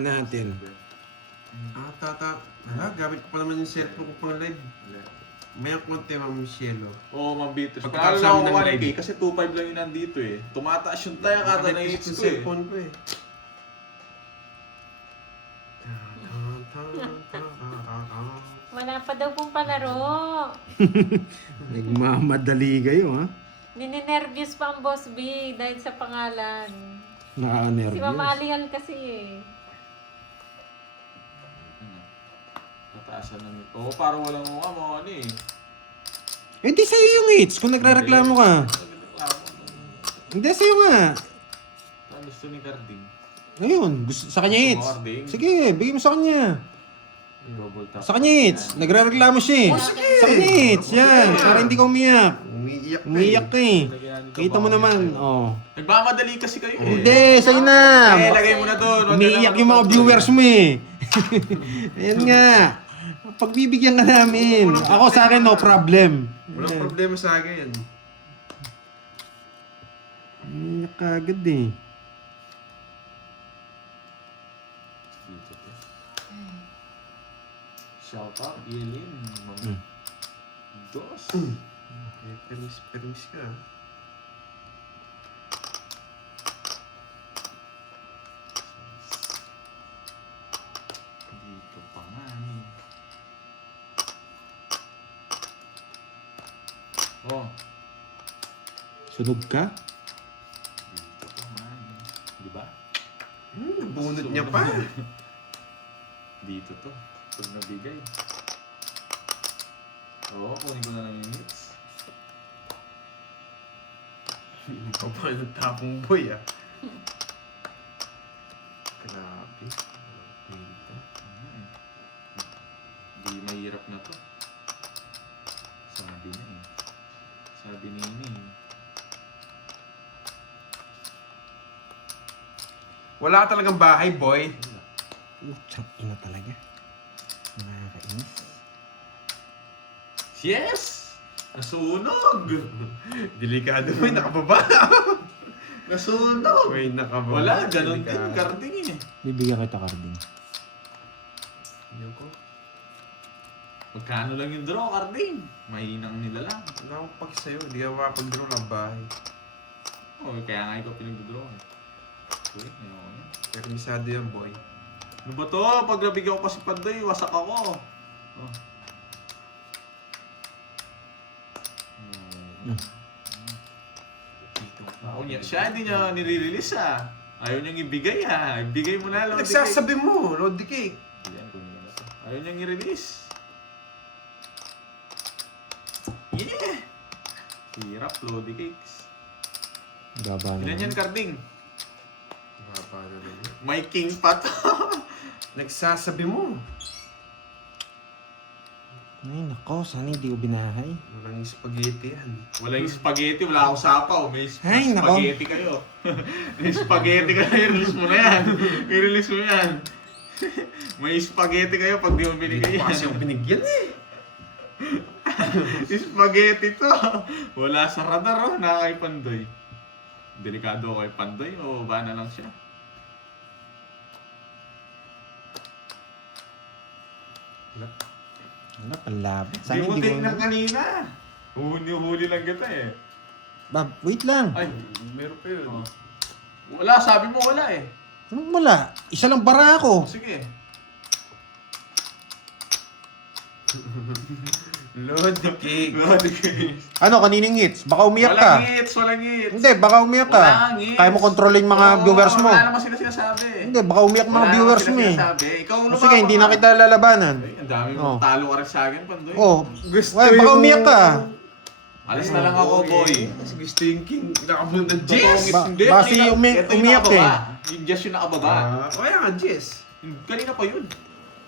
natin. Gamit ko pa naman yung cellphone ko pang live. May konti, Ma'am Michelle. Oo, Ma'am Beatrice. Pagkatapos Pagkakala namin ko ng 1K live. kasi 2.5 lang yun nandito eh. Tumataas yung tayo kada na hits yung ko eh. cellphone ko eh. Wala pa daw pong palaro. Nagmamadali kayo, ha? Ninenervyos pa ang Boss B dahil sa pangalan. Si Naka-nervyos. Mamalihan kasi eh. Tataasan ng... Oo, parang walang mukha mo ano eh. Eh, di sa'yo yung hits kung nagre-reklamo ka. Hindi, sa'yo nga. Ang gusto ni Carding. Ayun, gusto, sa kanya hits. Gusto mo, Carding? Sige, bigay mo sa kanya. Double tap. Sa kanya hits. Nagre-reklamo siya eh. Sa kanya hits, yan. Para hindi ka umiyak. Umiyak ka eh. Kita mo naman, oh. Nagmamadali kasi kayo eh. Hindi, sa'yo na. Lagay mo na doon. Umiiyak yung mga viewers mo eh. Ayan nga. Pagbibigyan ka namin. Ako sa akin, no problem. Walang problema sa akin. Umiiyak ka agad eh. Shout out, Yelin. Dos. Permis ka. Dito pa nga eh. Oh, Sunog ka? dito pa nga eh. Di ba? Nabunot niya pa. Dito to. Pag nabigay. Oo, kunin ko na lang yung hits. Paano tapong boy ah. Grabe. Dito. Di mahirap na to. Sabi na eh. Sabi ni Ini eh. Wala ka talagang bahay, boy. Tsang ina talaga. Nakakainis. Yes! Nasunog! Delikado mo, nakababa. Nasunog! May nakababa. Wala, ganun din. Delikado. Carding eh. Bibigyan kita, Carding. Ayoko. Magkano lang yung draw, Carding? Mahinang nila lang. Wala akong paki sa'yo. Hindi ka makapag-draw ng bahay. Oh, kaya nga ikaw pinag-draw eh. Uy, ayaw ko yan. Permisado yan, boy. Ano ba to? Pag nabigyan ko pa si Pandoy, wasak ako. Oh. Ako niya. Siya hindi niya nire-release ah. Ayaw niyang ibigay ah. Ibigay mo na lang. Nagsasabi mo, Lodi Cake. Yan, kunin mo na to. Ayaw niyang i-release. Yeah! Hirap, Lodi Cakes. Gaba Ilan yan, naman. Carding? Mahaba na rin. May king pa to. Nagsasabi mo. Ay, nako. Sana hindi ko binahay. Walang spaghetti yan. Walang spaghetti, wala akong sapaw. May Ay, nako. spaghetti kayo. May spaghetti kayo, i-release mo na yan. I-release mo yan. May spaghetti kayo pag di mo binigay Hindi ko kasi yan. yung binigyan eh. Spaghetti to. Wala sa radar oh, na kay Pandoy. Delikado ako kay Pandoy o ba na lang siya? Wala, panlaban. Sana Hindi mo hindi ko... tingnan kanina. Huli lang kita eh. Bab, wait lang. Ay, Meron pa yun. oh. Wala, sabi mo wala eh. Anong wala? Isa lang bara ako. Sige. Lodi Cake. Lodi Cakes. Ano, kaninong hits? Baka umiyak ka. Walang hits, walang hits. Hindi, baka umiyak ka. Walang hits. Kaya mo kontrolin mga Oo, viewers mo. Wala naman sila sinasabi. Hindi, baka umiyak mga Wala naman viewers sila mo eh. sinasabi. Ikaw O lumabas sige, hindi na kita lalabanan. Ay, ang dami Oh. mong talo ka rin sa akin, Pandoy. Oh, Gusto well, baka yung- umiyak ka. Alis na lang ako, boy. Kasi gusto yung king. Nakabunod ng Totoong Jess. hits. Hindi, baka kanina- si ito yung umiyak nakababa. eh. Yung just yung nakababa. Kaya nga, Jess. Kanina pa yun.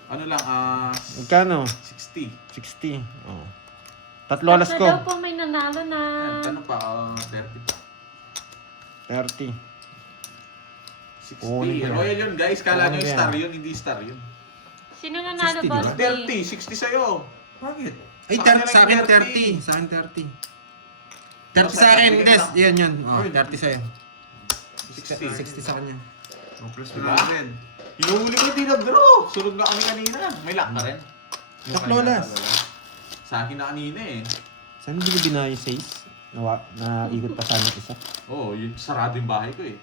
Ano lang, Magkano? 60. 60. Oh. Tatlo alas ko. Daw po may nanalo na. Ano pa, 30 pa. 30. 60. Oo, ano ba yan? Royal yun, guys. Kala Oo, nyo ano ba star yan? yun, hindi star yun. Sino nanalo, 60, Boss B? 30, 60 sa'yo. Bakit? Ay, sa akin 30. Sa akin 30. 30 Sa sa akin, akin, Des. bigyan Yan. Oh, 30 sa'yo. 60. 60 sa kanya. Oh, plus Diba? 100. Hinuhuli ko hindi nag-draw. Sunod na kami kanina. May lock na rin. Yung Lock kanina lolas. talaga. Sa akin na kanina eh. Saan hindi ko binayo yung 6? Na-ikot pa sana isa. Oo, yun sarado yung bahay ko eh.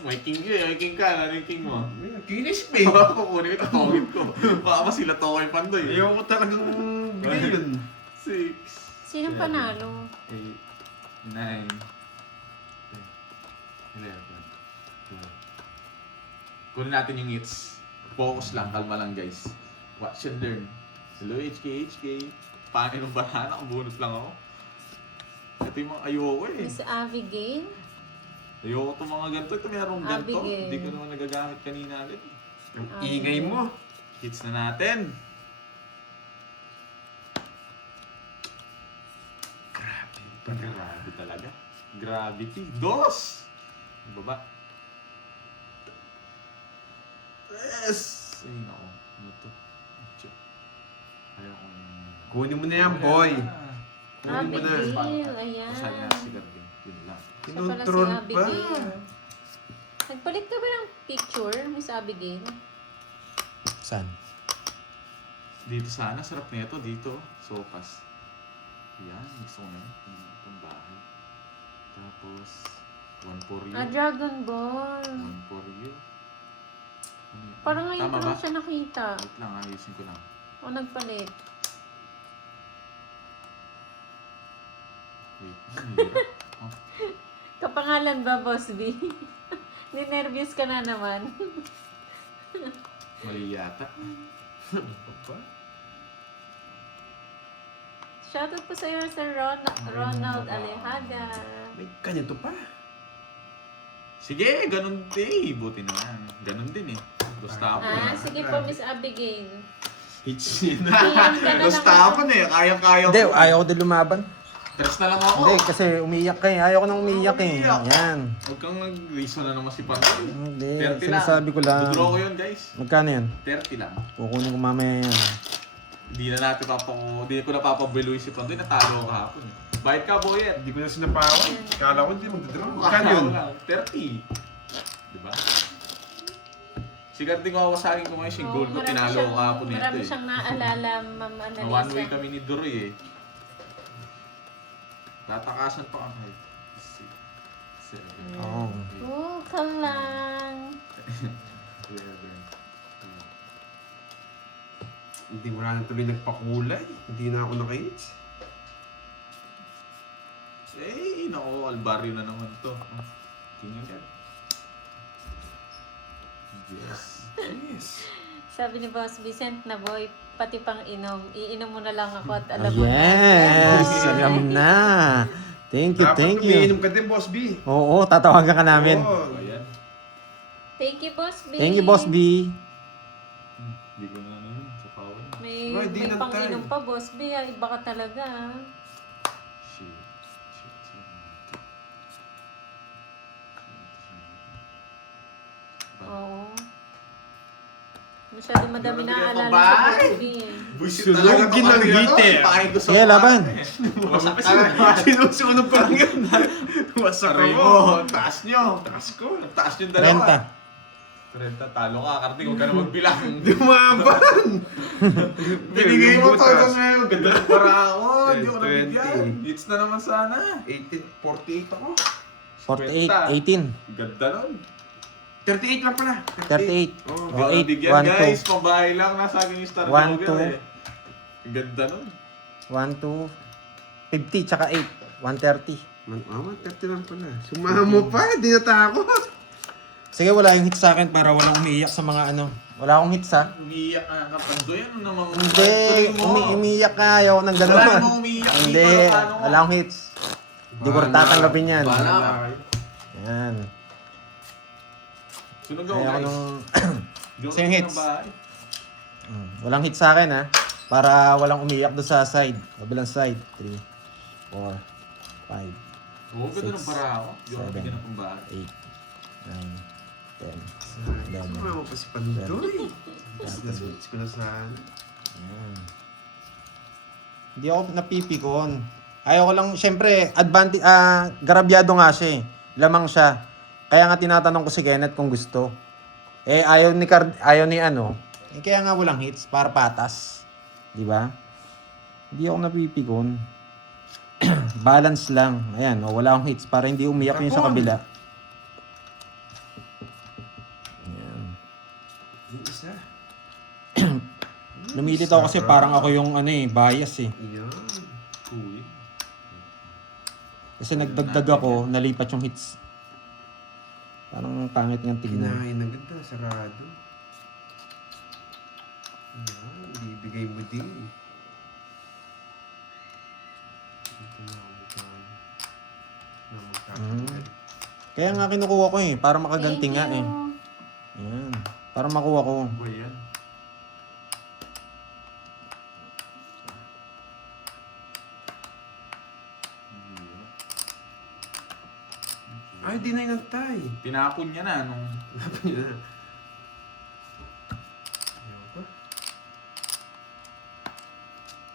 May king yun eh. May king ka. Ano yung king mo? Kinis pa eh. Baka kukunin ko, tatawin ko. Baka ba sila tokoy pandoy. Ayaw ko talagang bigay yun. 6, Sinong panalo? 8, 9, 10, 11, 12. Kunin natin yung hits. Focus lang, kalma lang guys. Watch and learn. Hello HK. Paano nung banana? Ang bonus lang ako. Ito yung mga ayoko eh. Miss Abigail? Ayoko itong mga ganito. Ito merong ganito. Abigail. Hindi ko naman nagagamit kanina agad. Ang ingay mo. Hits na natin. Grabe talaga. Gravity. Dos! Baba. Yes! Ay, nako. Ano to? Ayaw ko. Kunin mo na yan, boy. Kunin mo na. Abigail, ayan. Masaya na si Garding. Yun lang. Siya pala si Kinontrol pa. Abigail. Nagpalit ka ba ng picture, Miss Abigail? Saan? Dito sana. Sarap na ito. Dito. Sopas. Yan. Gusto ko na yun. Itong bahay. Tapos, one for you. Dragon Ball. One for you. Ano yun? Parang ngayon Tama ko ba? lang siya nakita. Wait lang. Ayusin ko lang. O nagpalit. Wait. Ang hirap. Oh. Kapangalan ba, Boss B? Ninervyos ka na naman. Mali yata. Shoutout po sa iyo, Sir Ronald Alejada. May ganito pa. Sige, ganun din. Buti naman. Ganun din eh. Gustavo. Sige po, Miss Abigail. Hits yun. PM ka na lang. Gustavo eh. Kaya-kaya Hindi, ko. ayaw ko din lumaban. Tres na lang ako. Hindi, kasi umiyak ka eh. Ayaw ko nang umiyak eh. Umiyak. Yan. Huwag kang nag-reason na naman si Pantoy. Hindi, 30 lang. sinasabi ko lang. Dudraw ko yun guys. Magkano yan? 30 lang. Kukunin ko mamaya yan. Hindi na natin hindi ko napapabiluin si Pantoy. Natalo ko kahapon eh. Bayad ka, Boyet. Hindi ko na sinapawan. Kala ko hindi magdadraw. Magkano yun? 30. Diba? Si Garding ako sa akin kumain yung goal ko. Tinalo ko kahapon nito Marami eh. siyang naalala, Ma'am Na one way Annalisa. kami ni Duroy eh. Tatakasan pa kami. 6, 7, Oo. Ka lang. 11, Hindi mo na tuloy nagpakulay. Hindi na ako naka-hits. Eh, nako, albaryo na naman to. King agad. Yes. Yes. Sabi ni Boss Vicent na boy, pati pang inom. Iinom mo na lang ako at alam mo Yes! Alam na. Thank you, Dapat thank you. umiinom ka din, Boss B. Oo, tatawagan ka namin. Oo. Ayan. Thank you, Boss B. Thank you, Boss B. Hindi ko na ano yun, sa power. May, Ay, di may ng pang-inom time. pa, Boss B. Ay, iba ka talaga. ah. Shit. Oo. Masyado madami Grabe na ka alala pa, sa bay! Boss B. eh. Buisit Sulugin ng heater. Sige, laban. Sinusunog pa lang yan. Wasak Saray ako. mo, ang taas nyo. Taas ko. Ang taas yung dalawa. 30. 30, talo ka. Karting, huwag ka na magbilang. Dumaban! Binigay mo Butas. talaga ngayon. Ganda ng para ako. Hindi ko 20. nabigyan. Hits na naman sana. 48 ako. 48, 18. Ganda nun. 38 lang pala. 38. Oh. Baka 8, nabigyan 1, guys. Pambahay lang. Nasa akin yung star One, jogger two. eh. Ganda nun. 1, 2, 50, tsaka 8. 130. 30 lang pala. Sumahan mo pa. Di natakot. Sige, wala yung hits sa akin para walang umiiyak sa mga ano. Wala akong hits ha. Umiiyak ka kapandoy. Ano namang Hindi, tuloy mo. umiiyak ka. Ayaw ko ng gano'n. Wala namang umiiyak. Hindi, wala akong hits. Hindi ko rin tatanggapin yan. Bahala ka. Yan. Sunog ako Ayaw ko guys. nung... Joke Same lang hits. ng bahay. Walang hits sa akin ha. Para walang umiiyak doon sa side. Kabilang side. 3, 4, 5, Oo, ganda ng Six, para ako. Hindi ako seven. nabigyan ng pambahay. 8, 9, 10, 11. Sumahan mo pa si Pandoy. Switch ko na sana. Ayan. Hindi ako napipikon. Ayaw ko lang, syempre, garabyado nga siya eh. Lamang siya. Kaya nga tinatanong ko si Kenneth kung gusto. ayaw ni ano. Kaya nga walang hits para patas. Di ba? Hindi ako napipikon. Balance lang. Ayan, wala akong hits para hindi umiyak yung sa kabila. Ayan. Yung isa. Lumilit ako kasi parang ako yung bias eh. Yan. Uy. Kasi nagdagdag ako, nalipat yung hits. Parang pangit ng tignan. Kinain na ganda, sarado. Yan, ibibigay mo din. Ito na ako magkano. Na magkakaroon. Kaya nga kinukuha ko eh, para makaganti nga eh. you. Ayan. Para makuha ko. Ano ba yan? Ay, di na inantay. Tinapon niya na nung... Laban niya na. Ayaw pa.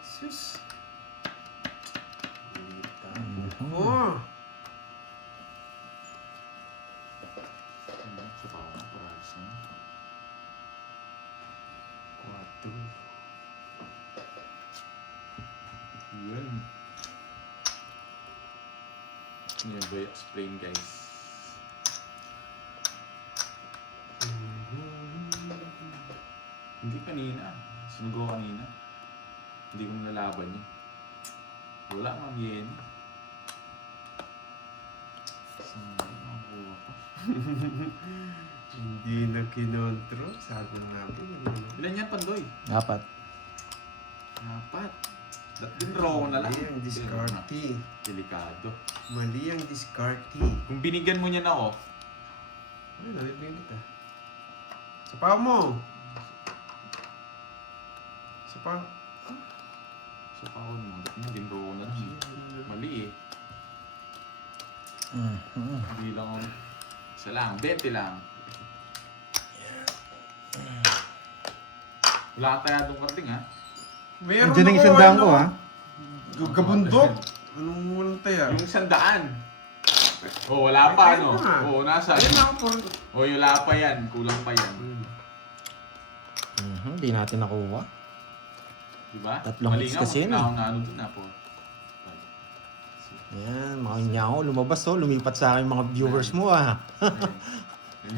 Sus. Oh! Sa tao ng paras niya. 4. Yun. Yun ba yung explain guys? Hindi kanina. Sunog ko kanina. Hindi ko nalalaban niya. Wala nga yan. Saan nakuha ko? Hindi na kinontrol. Sabi natin. Ilan yan, Pandoy? 4. 4. Din draw ko na lang. Mali ang discardee. Delikado. Mali ang discardee. Kung binigyan mo niyan ako, Ay, nalibigyan kita. Sa paa mo! Sa paa. sa paon mo, din draw ko na lang. Mali eh. Hindi lang ako. Isa lang, 20 lang. Wala ka tayo doon karting ha. Meron Nandiyan ang ako, isang daan ano, ko ha. Gabundok. Anong walang taya? Yung 100. Oh, wala pa Ay, ano. ayun na. Oh, nasa. Ayun na ako. Oh, wala pa yan. Kulang pa yan. Hindi natin nakuha. Diba? Tatlong Mali hits nga, kasi yun na eh. ako na ano dun na po. Ayan, mga nyao, lumabas oh. Lumipat sa akin mga viewers mo ah.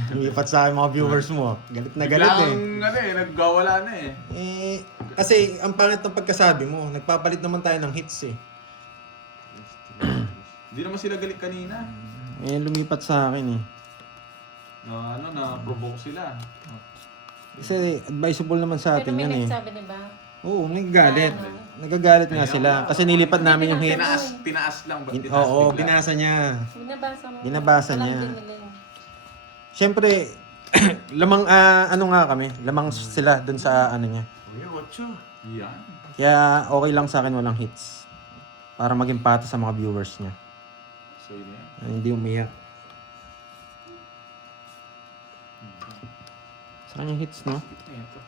Lumipat sa akin mga viewers mo. Galit na galit eh. Biglang ano eh, naggawala na eh. Kasi ang pangit ng pagkasabi mo, nagpapalit naman tayo ng hits eh. Hindi naman sila galit kanina. Lumipat sa akin eh. Na ano, na-provoke sila. Kasi advisable naman sa Pero atin may yan eh. nagsabi, di ba? Oo, nagagalit. Nagagalit nga sila. Kasi nilipat namin yung hits. Tinaas lang ba? Oo, bigla? binasa niya. Binabasa mo. Binabasa Walang niya. binilin. Siyempre, lamang ano nga kami, lamang sila dun sa ano niya. Kuya, 8. Yan. Kaya okay lang sa akin walang hits. Para maging pata sa mga viewers niya. So yun yan. Hindi umiyak. Sa kanyang hits, no? Ito yan to.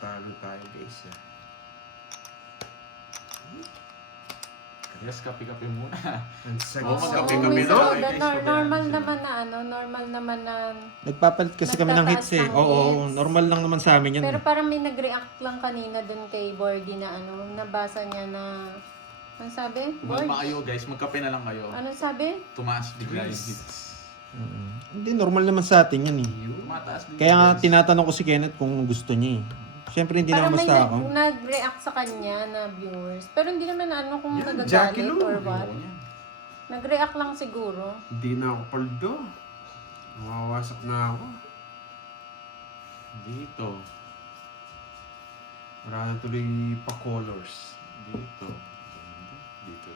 Talo tayo guys. Yes, kape-kape muna. Ang Oo, sagis. magkape-kape Oo, na lang, guys. normal naman na ano, normal naman na. Nagpapalit kasi kami ng hits eh. Nagtataas ng Oo, hits. normal lang naman sa amin yan. Pero parang may nag-react lang kanina dun kay Bordy na ano, nabasa niya na, ano sabi? Bordy? Kumalma kayo guys, magkape na lang kayo. Ano sabi? Tumaas bigla yung hits. Hindi, normal naman sa atin yan eh. Tumataas bigla. Kaya nga guys. tinatanong ko si Kenneth kung gusto niya eh. Siyempre hindi Parang naman may basta ako. nag-react sa kanya na viewers. Pero hindi naman ano kung Yan, Jackie nagagalit Lou. or what. Oo, yan. Nag-react lang siguro. Hindi na ako paldo. Nawawasak na ako. Dito. Wala na tuloy pa-colors. Dito. Dito.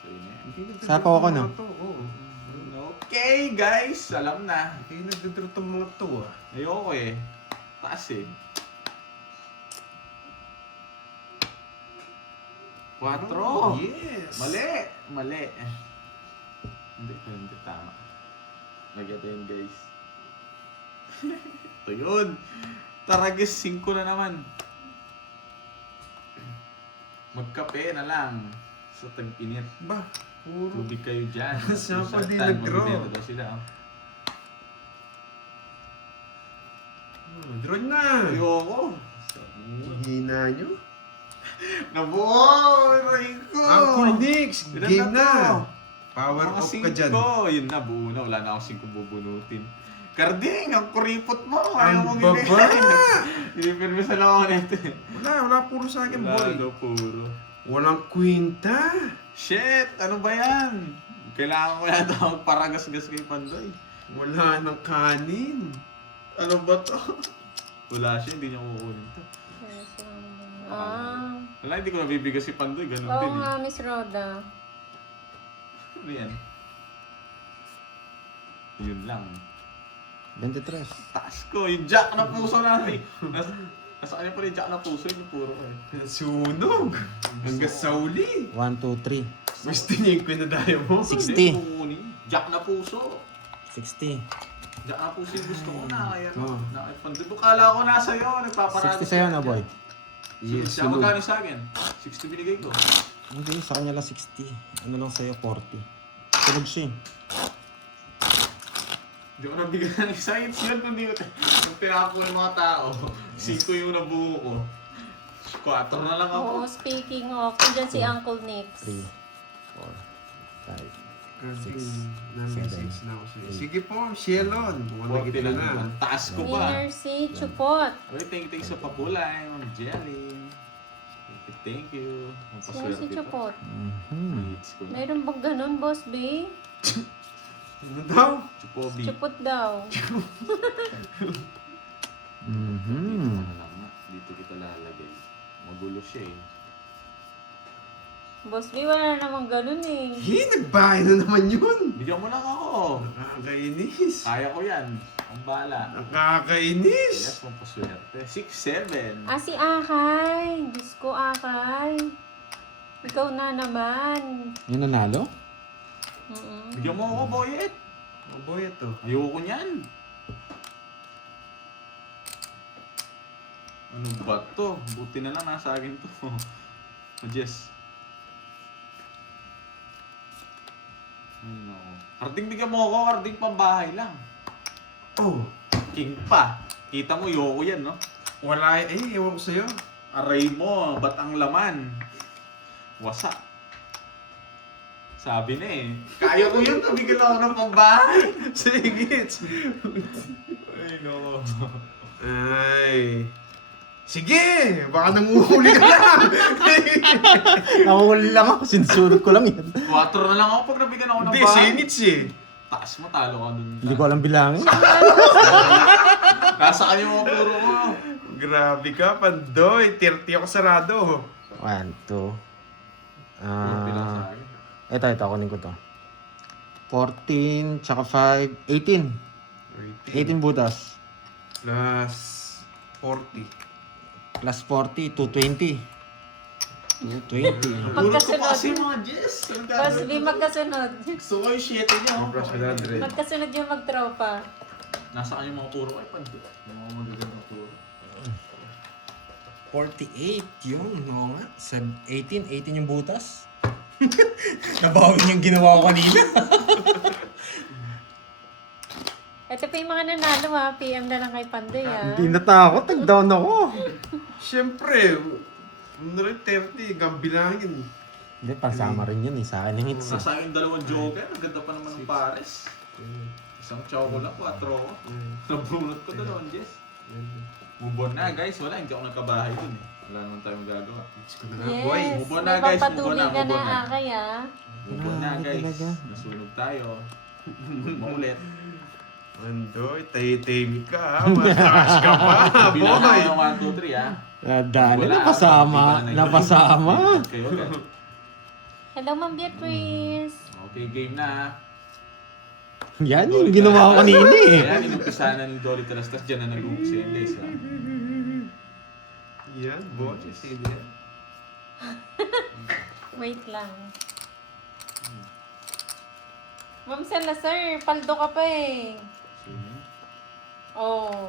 So yun yan. Hindi Sako ako, no? Oo. Okay guys, alam na. Hindi nagdodro itong mga to ah. Ayoko eh. Taas eh. 4. Yes! Mali! Mali. Hindi tama. Nag-attend guys. Ito yun. Taragis 5 na naman. Magkape na lang sa tag-init. Ba? Puro. Tubig kayo dyan. Siya pa din Time, nag-draw. magbibenta daw sila. Draw na. Ayoko. Hina nyo. Nabuo! Aray ko! Uncle Nix, Ilan game na na. to? Power Mga off ka dyan. 5. Yun na, buo na. Wala na akong 5 bubunutin. Karding, ang kuripot mo. Ayaw Ang mong baba. Inipirmisan lang ako nito. Wala puro sa akin, Wala boy. daw puro. Walang kwenta. Shit! Ano ba yan? Kailangan ko yata magparagas-gas kay Pandoy. Wala nang kanin. Ano ba to? Wala siya, hindi niya kukunin to. Ah. Wala, hindi ko nabibigay si Pandoy. Ganun Oo din nga, eh. Miss Roda. Ano yan? Yun lang. 23. Taas ko, yung jack na puso natin. Nasa kanya pala yung jack na puso, yung puro ko eh. Sunog. Hanggang sa uli. 1, 2, 3. Gusto niya yung pinadaya mo. 60. Hindi, kukunin. Jack na puso. 60. Jack na puso yung gusto ko na. Kaya Oh. na kay Pandoy. Kala ko nasa iyo, nagpaparado. 60 sa'yo na, boy. Yes, Siya sunog. magkano sa akin? 60 binigay ko. Hindi, sa kanya lang 60. Ano lang sa'yo, 40. Tulog siya eh. Hindi ko nabigyan ng science yun kung di ko yung pinako ng mga tao. 5 yung nabuo ko. 4 na lang ako. Oo, speaking of, dyan si Uncle Nix. 3, 4, 5. Number 6 na ako siya. Sige po, Shelon. Wala 40 kita lang na. naman. Taas ko pa. Winner si Chupot. Okay, thank you sa papulay, Ma'am Jelly. Thank you. Sino si Chupot? Mhm. Hits ko na. Mayroon bang ganun, Boss B? Ano daw? Chupobi. Chupot daw. Mhm. Dito kita lalagay. Magulo siya eh. Boss B, wala namang ganun eh. Nagbahay na naman yun. Bigyan mo lang ako. Nakakainis. Kaya ko yan. Ang bala. Nakakainis. Yes, pampaswerte. 6-7. Ah, si Akay. Diyos ko, Akay. Ikaw na naman. Yung nanalo? Bigyan mo ako, Boyet. Oh boy, ito. Ayoko niyan. Ano ba to? Buti na lang nasa akin to. Oh, Jess. Ay, no. Karding bigyan mo ako, karding pambahay lang. Oh, King pa. Kita mo, yoko yan, no? wala ewan ko sa'yo. Aray mo, ba't ang laman? Wasa. Sabi na eh. Kaya ko yun, nabigyan ako ng pambahay. Sige. Ay, no. Ay. Sige! Baka nanguhuli ka lang! Nakahuli lang ako, sinusunod ko lang yan. 4 na lang ako pag nabigyan ako ng Hindi, bahay. sinits eh. Taas mo, talo ka dun. Hindi ko alam bilangin. Nasa kanya mga puro mo. Grabe ka, Pandoy. 30 ako sarado. 1, 2. Bilang sa akin. Ito, kunin ko to. 14, tsaka 5, 18. 18 butas. Plus 40. Plus 40, 220. 220. Puro ko Magkasunod. kasi mga Jess. Ang Boss gagawin B, ko. magkasunod. Gusto ko yung 7 niya. Plus 100. Magkasunod yung magtropa. Nasa kanya mga puro kay Pandi. Yung mga magagandang puro. 48 yun, oo nga. 18 yung butas. Nabawi yung ginawa ko kanina. Ito pa yung mga nanalo ha. PM na lang kay Pandoy ha. Hindi natakot, tag-down ako. Siyempre, 30, gambilangin. Hindi, pasama rin yun eh, sa akin yung hits eh. Nasa akin 2 joker. Ang ganda pa naman ng pares. Isang choco lang, 4 ko. Nabunot ko 2 Jess. Move on na guys. Wala, hindi ako nagkabahay dun eh. Wala naman tayong magagawa. Let's go na nga, boy. Yes. Move on na, May guys. pampatuloy Move on na, ka move on na na. Akay ha. Move on na Grabe guys. talaga. Nasunog tayo. Maulit. Pandoy, tay-tay ka ha. Matakas ka pa, Bilang boy. ako ng 1, 2, 3 ha. Dali, napasama. Napasama. Kayo agad. Hello, Ma'am Beatrice. Okay, game na. Yan yung ginawa ko kanina eh. Kaya inumpisa na ni Dolly Talastas dyan na nag-umpisa yung days ha. Yan, boy. Sige yan. Wait lang. Ma'am Salazar, paldo ka pa eh. Oh.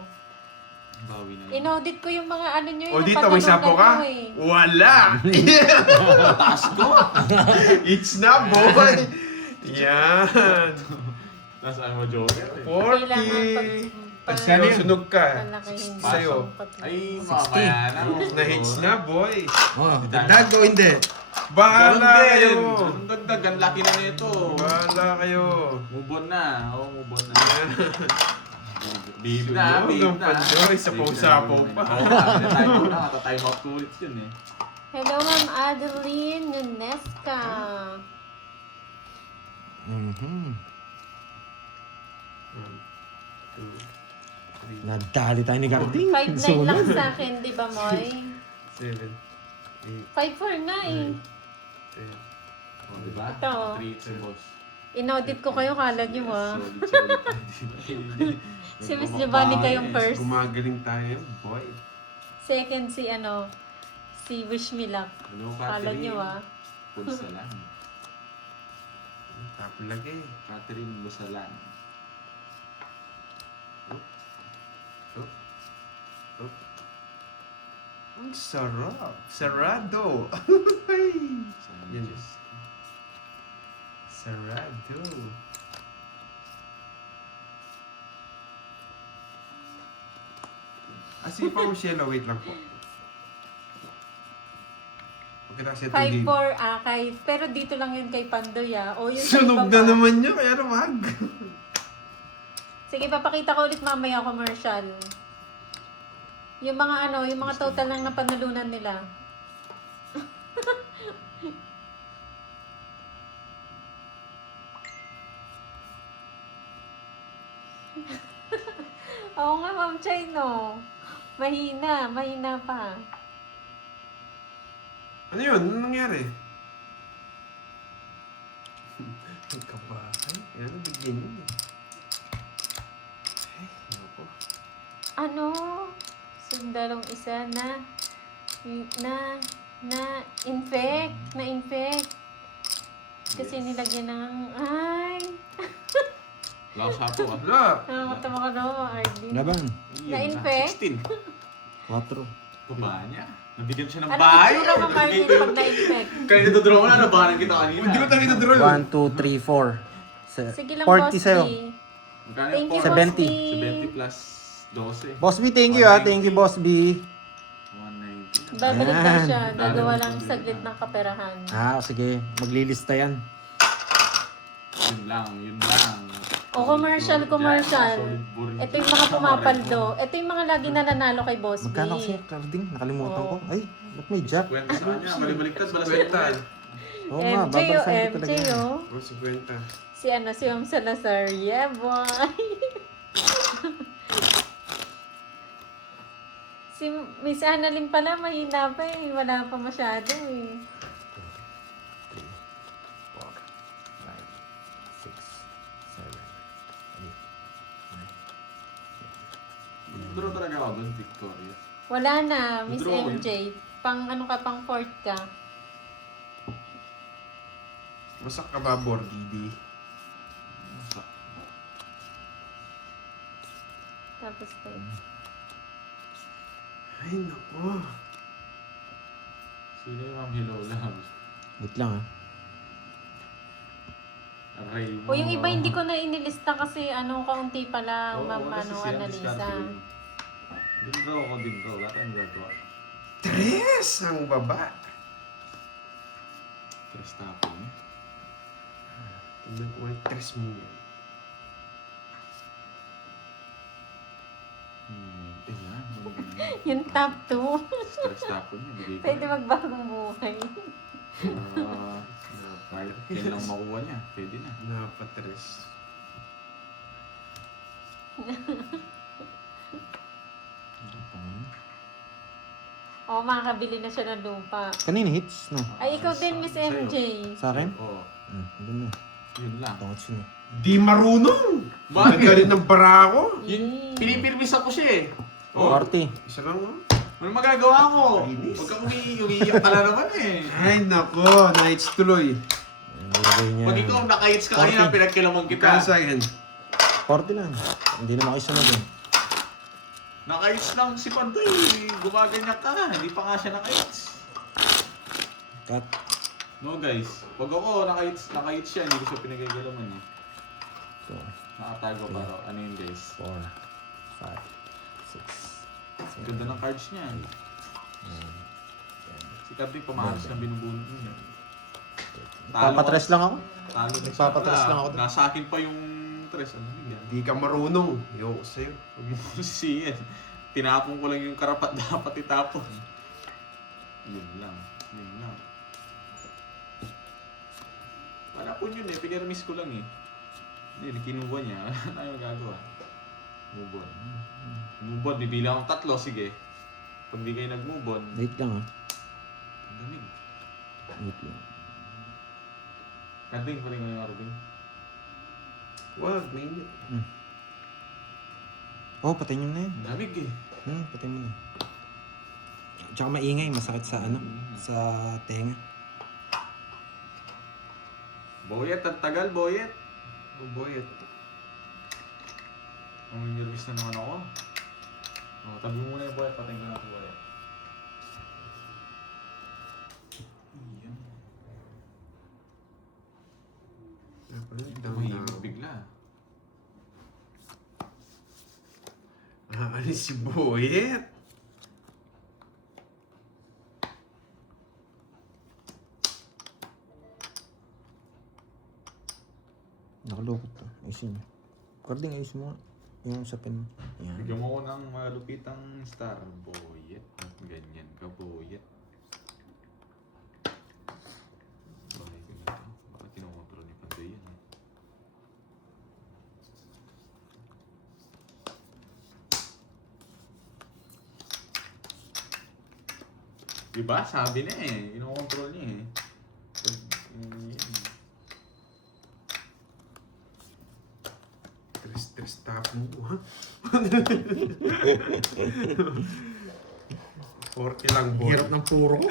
Bawi na lang. Inaudit ko yung mga ano nyo, O yung dito, may sapo ka? nyo eh. Wala! Taas ko! It's na, boy! Yan! Tapos ano mo, Joker eh. 40! Pag Sunog ka. palakihin Sa'yo. Ay, mamaya na. Na-hits na, boy. Oh, Dagdag o hindi? Bahala kayo! Anong dagdag? Ang laki na nito. Bahala kayo! Move on na. Oo, move on na. Bib na, Sunog bib ang na. Pandoy, sapaw-sapaw pa. Oo, time na. Time out ulit yun eh. Hello, Ma'am Adeline Nunesca. Nadali tayo ni Garding. 5'9 lang sa akin, di ba, Moy? 7, 5'4 nga eh. 8, O, diba? Ito. 3 si boss. Inaudit ko kayo, kala nyo ah. Solid. Si Miss Giovanni kayong first. Gumagaling tayo, boy. Second si Wish Me Luck. Hello, Kala Catherine. nyo ah. Busalan. Tapilagay. Catherine Busalan. Ang sarap. Sarado. Yan. Sarado. Sige pa mo Shelo, wait lang po. Pagkatapos ito 5'4 kay, pero dito lang yun kay Pandoy ah. O yun sa Sunog iba na pa. naman nyo, kaya wag. Sige, papakita ko ulit mamaya commercial. Yung mga yung mga total lang na panalunan nila. Oo nga, Ma'am Chay, no. Mahina pa. Ano yun? Ano nangyari? Ang kabahay. Ano bigyan yun eh. Ay, naku. Ano? Sundalong isa na infect. Kasi nilagyan ng Wala ko sapo ah. Wala. nakakatawa ka daw, Arlene. Laban. Na-infect? 16. 4. Baba niya. Nabigyan siya ng Ano bahay. itsura mo, Martin, pag na-infect? Kanina dodraw mo na, nabahanan kita kanina. Hindi ko tayo draw. 1, 2, 3, 4. Sige lang, 40 Boss sa'yo. B. Magkano Thank you, yung Boss 70. B. 70 plus 12. Boss B, thank you Thank you, Boss B. 190. Babalik daw Ayan. siya. Gagawa lang saglit ng kaperahan. Sige. Maglilista yan. Yun lang, yun lang. O, commercial. Solid boring. Ito yung mga pumapaldo. Ito yung mga lagi nananalo kay Boss B. Magkano kasi Garding? Nakalimutan ko. Ay, ba't may jack? Kwenta sa kanya, balibaliktad, bala sa Kwenta. Oo nga, MJ o babalsan ko MJ talaga. o. O, 50. Si Ma'am Salazar. Yeah, boy. Si Miss Annalyn pala, mahina pa eh. Wala pa masyado eh. 4, 5, 6, 7, 8, 9. Draw talaga ako doon, Victoria. Wala na, Miss Draw yun. MJ. Pang pang fourth ka. Masak ka ba, Borgidi? Tapos to. Ay, naku. Sino yung Ma'am Hello Loves? Wait lang Array mo. O yung iba hindi ko na inilista kasi kaunti pala, Oo, Ma'am kasi siya, Annalisa. discount yun. Din draw ako, din draw. Wala tayong gagawa. 3 ang baba. Tres tapo niya. Tignan ko yung 3 mo. Ayan. Yung top 2. Tres tapo niya. Bigay ko Pwede na. magbagong buhay. Kahit yan lang makuha niya. Pwede na. Napatres. O, makakabili na siya ng lupa. Kanina hits, no? Ay, ikaw din, Miss Sa'yo. MJ. Sa akin? Oo. Doon na. Yun lang. Tungkol siya. Di marunong! Bakit? Nagalit ng bara ako. Yee. Pinipirmis ako siya eh. 40. Isa lang oh. Ano magagawa ko? Inis. Pagka umiiyak ka na naman eh. Ay, nako. Nights tuloy. Nilagay niya. Pag ikaw nakahits ka kanina, 40. pinagkilamang kita. Kaya sa akin. 40 lang. Hindi naman kayo sunod eh. Naka-hits lang si Pantoy. Gumaganyan ka. Hindi pa nga siya naka-hits. Cut. No guys, pag ako naka-hits siya, hindi ko siya pinagagalaman eh. 2, Nakatago para ano yun guys. 4, 5, 6, 7, Ganda ng cards niya. 9, Si Cardi pamahalas ng binubunod niya. Papatres lang ako. Talo na Nagpapatres siya. lang ako. Nasa akin pa yung tres. Ano yun? Di ka marunong. Ayoko sa'yo. Huwag mo sisiyan. Tinapon ko lang yung karapat dapat itapon. Yun lang. Yun lang. Wala po yun eh. Pinirmiss ko lang eh. Hindi, kinuha niya. Ano tayo magagawa? Move on. Move on. Bibilang akong 3. Sige. Pag di kayo nag-move on, Wait lang ah. ang damig. Wait lang. Karding pa rin ko yung Arvin. Wag, mainit. Oh, patayin nyo na yun. Ang damig eh. Patayin mo na. Tsaka maingay, masakit sa ano, sa tenga. Boyet, ang tagal, Boyet. Oh boy, Ang nervous na naman ako. Oh, tabi mo muna yung Boyet, patayin ko natin Boyet. Iyan. Mahimik bigla. Ano si Boyet? Nakalukot to. Ayusin nyo. Carding, ayusin mo nga. Yung sa pen. Yan. Bigyan mo ko ng malupitang star. Boyet. Ganyan ka, Boyet. Bakit ko na ito? Bakit kinokontrol ni Panday yan eh? Diba? Sabi na eh. Kinokontrol niya eh. Tres tap mo, ha? 40 lang, boy. Hirap ng puro ko.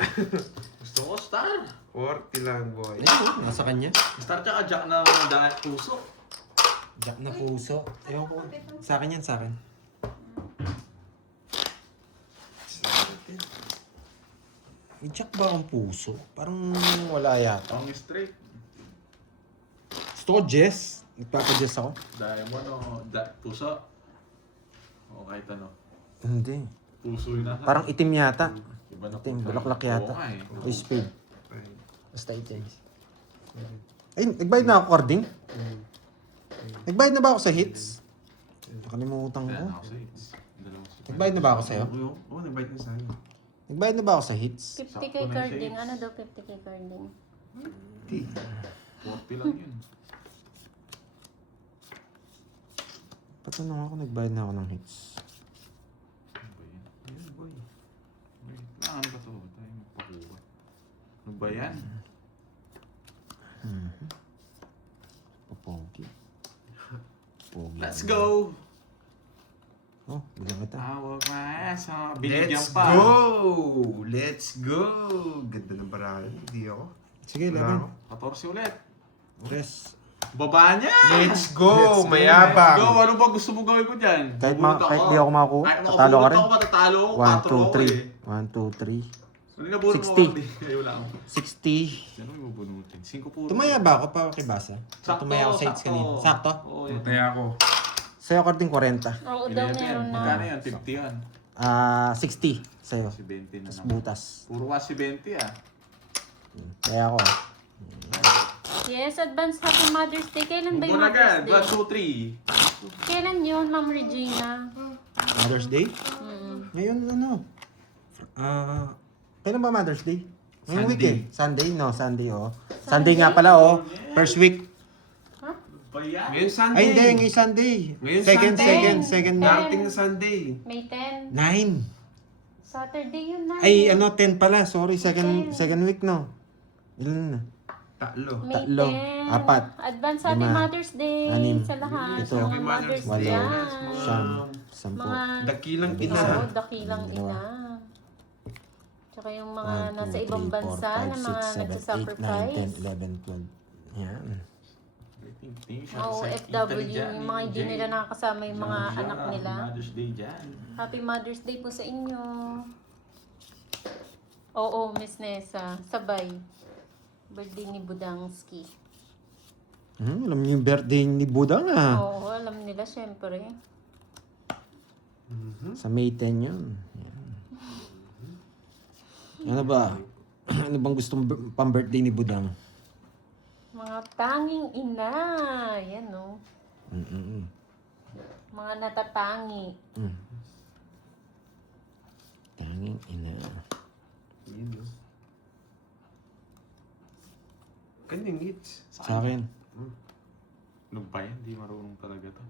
Gusto ko star. 40 lang, boy. Ayun, nasa kanya. Star tsaka jack na dahil puso. Jack na puso. Ewan ko. Sa akin yan, sa akin. May jack ba akong puso? Parang wala yata. Ang straight. Gusto ko Jess. Nagpapa-Jess ako. Diamond o puso. O kahit ano. Hindi. Puso yun nasa. Parang itim yata. Iba na Itim, puso. bulaklak yata. Oo nga eh. May spade. Fine. Basta itim. Ay, nagbayad na ako, Cording? Nagbayad na ba ako sa hits? Nakalimutan Kaya ko. na ako sa hits. Dalawang super. Nagbayad na ba ako sa'yo? Oo, nabait na sa'yo. Nagbayad na ba ako sa hits? 50k Sakto na carding. siya. Ano daw 50k carding? 40 lang yun. Patanong ako, nagbayad na ako ng hits. Ano ba yan? Ayan, boy. Wait lang, ano ba to? Tayo magpakuha. Ano ba yan? Pogi. Pogi. Let's go! Oh, bigyan kita. Tawag maesa. Binigyan Let's pa. go! Let's go! Ganda ng barahan. Hindi ako. Sige, Wala laban. ako. 14 ulit. Tres. Baba niya! Let's go! Let's go. Mayabang! Go! Ano ba gusto mo gawin ko dyan? Kahit, Bubunot kahit ako. di ako makakuha, Kahit tatalo ka makabunot rin. ako, matatalo ako. 1, 4 ako 2, eh. 3. 1, 2, 3. Ano yung nabunot mo? 60. Hindi. Ayaw lang. 60. Ano yung bubunutin? 5 puro. Tumaya ba ako para kibasa? Tumaya ako sa hits kanina. Sakto? Oo, yan. Mataya ako. Sa'yo, Cording, 40. Oo daw 11. meron na. Magkano yan? 50 yan. 60 sa'yo. Si 20 na Tapos naman. butas. Puro ka si 20 ah. Kaya ako. Yes, advance happy Mother's Day. Kailan ba Move yung on agad. Mother's 1, Day? 2, 3. Kailan yun, Ma'am Regina? Mother's Day? Mm. Ngayon, ano? Kailan ba Mother's Day? Ngayong week Sunday. eh. Sunday, no? Sunday, oh. Sunday nga pala, oh. First week. Ba yan? Ngayon Sunday. Ay, hindi. Ngayong Sunday. Ngayon Second, Sunday. second. Darating na Sunday. May 10. 9. Saturday yun na. Ay, ano, 10 pala. Sorry, second week, no? Ilan na? Tatlo. May tatlo, 10. apat, Advance happy 5, Mother's Day 6, sa lahat. ito, Sa mga Happy Mother's Mother's Day. Day. Siyam, 10. Mga Dakilang Isa. ina. dakilang ina. Tsaka yung mga 1, 2, nasa 3, ibang 4, bansa 5, na mga 6, 7, 8, 9, nagsasacrifice. 10, 11, 12. Yan. Wait Oo, OFW, yung mga hindi nila nakakasama yung mga anak nila. Mother's Day dyan. Happy Mother's Day po sa inyo. Oo, Miss Nessa. Sabay. Birthday ni Budangski. Alam niyo yung birthday ni Budang Oo, alam nila syempre. Sa May 10 yun. Yan. Ano ba? Ano bang gusto mong pang-birthday ni Budang? Mga tanging ina. Yan o. Mga natatangi. Tanging ina. Yun, no? Kanyang hits. Sa akin. Ano ba yan? Hindi marunong talaga to.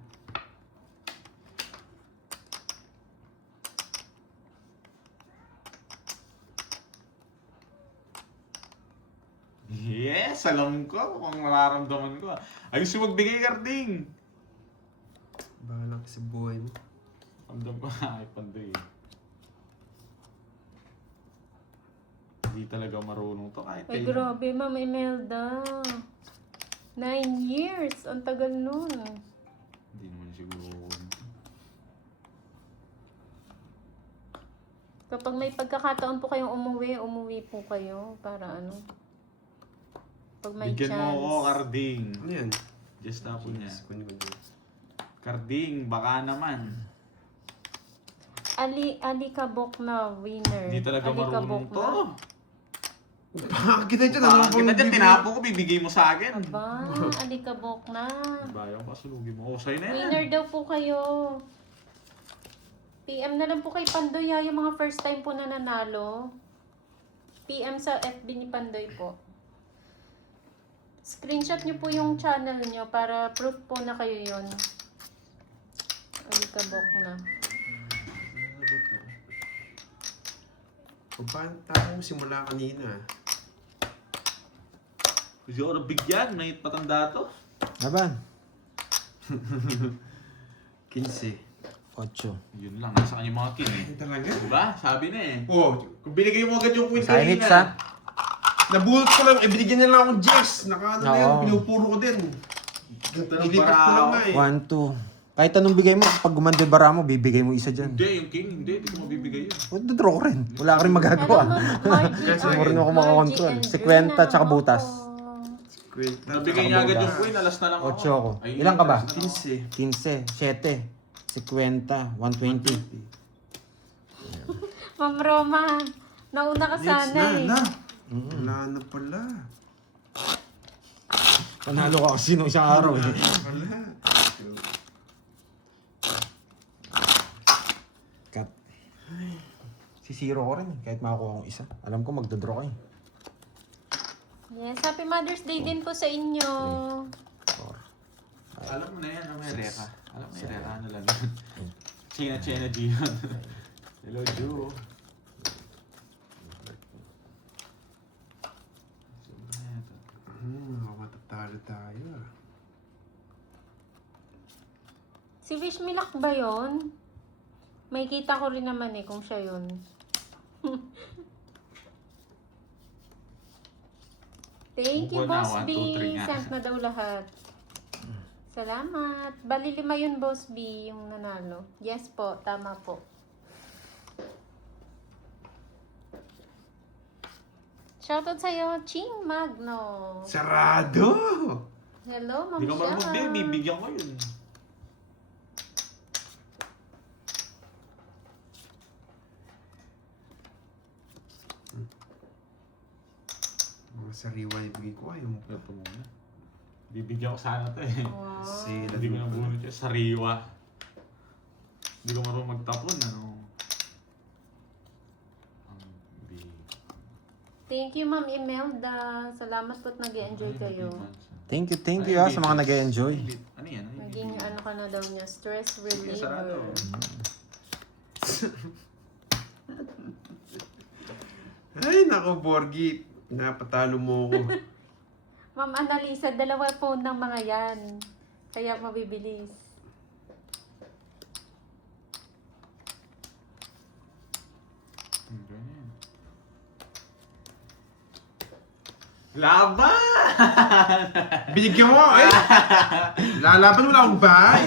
Yes! Alam ko kung mararamdaman ko. Ayos yung magbigay, Karding! Bahala ka sa buhay mo. Ramdam ko ay pandoy. Hindi talaga marunong to kahit Ay, grabe, Ma'am Imelda. 9 years. Ang tagal nun. Hindi naman siguro. Kapag may pagkakataon po kayong umuwi po kayo. Para ano. Pag may Bigyan mo ako, chance. Karding. Ano yan? Just na po niya. Kunin ko dyan. Karding, baka naman. Ali Kabok na winner. Hindi talaga Ali marunong Kabok to. na. Kita dyan, ano Parang kita dyan, tinapo ko, bibigay mo sa akin. Aba, Ali Kabok na. Bayaw pa, sunugin mo. O, sa'yo na yan. Winner daw po kayo. PM na lang po kay Pandoy yung mga first time po na nanalo. PM sa FB ni Pandoy po. Screenshot nyo po yung channel nyo para proof po na kayo yun. Alikabok na. Kung paano tayo simula kanina? Kasi ako nabigyan, may patanda to. Laban. 15. 8. Yun lang, nasa kanya mga kin eh. Ay, talaga? Diba? Sabi na eh. Oh, Kung binigay mo agad yung queen Sa hits kanina. nabulot ko lang. Binigyan niya lang akong Jess. Naka ano na yun, Oo. pinupuro ko din. Ganda ng Nilipat ko lang baraw. nga eh. 1, 2. Kahit anong bigay mo, pag gumanda yung bara mo, bibigay mo isa dyan. Hindi, yung king, hindi ko mabibigay yun. Draw ko rin. Wala ka rin magagawa. Hello, Margie. Kasi Hindi mo rin ako Margie makakontrol. and 50 Drina tsaka naman butas. po. Kwenta. Nabigay niya agad yung queen, alas na lang 8 ako. Ay, Ilan ka ba? alas na lang ako. 15. 15, 50, 120. Ma'am Roma, nauna ka sana eh. Wala na pala. Panalo ka kasi nung isang araw eh. Wala. Cut. Si zero ko rin. Kahit makakuha kong isa. Alam ko magdodraw ka eh. Yes, Happy Mother's Day din po sa inyo. 4. Alam mo na yan, may reka. Alam mo yung reka, ano lang yun. China G yun. Hello, Ju. Matatalo tayo ah. Si Wish Milak ba yun? May kita ko rin naman eh kung siya yun. Thank you, Buwan na, Boss 1, B. 2, 3 nga. Sent na daw lahat. Salamat. Bali 5 yun, Boss B, yung nanalo. Yes po, tama po. Shoutout sa'yo, Ching Magno. Sarado! Hello, Ma'am Hindi ka marunong, Shah. hindi, bibigyan ko yun. Mga sariwa ibigay ko ayaw mo. Ito muna. Bibigyan ko sana to eh. Wow. Sila Hindi ko doon na pala. bunot yung sariwa. Hindi ko marunong magtapon, ano. Thank you, Ma'am Imelda. Salamat po't nag-enjoy kayo. Thank you sa mga nag-enjoy. Ano yan? Ano Maging ano ka na daw niya, stress Sige, sarado. reliever. Ay, naku, Borgie. Pinapatalo mo ako. Ma'am Annalisa, 2 phone ng mga yan. Kaya mabibilis. Laban! Binigyan mo, eh! Lalaban mo lang akong bahay!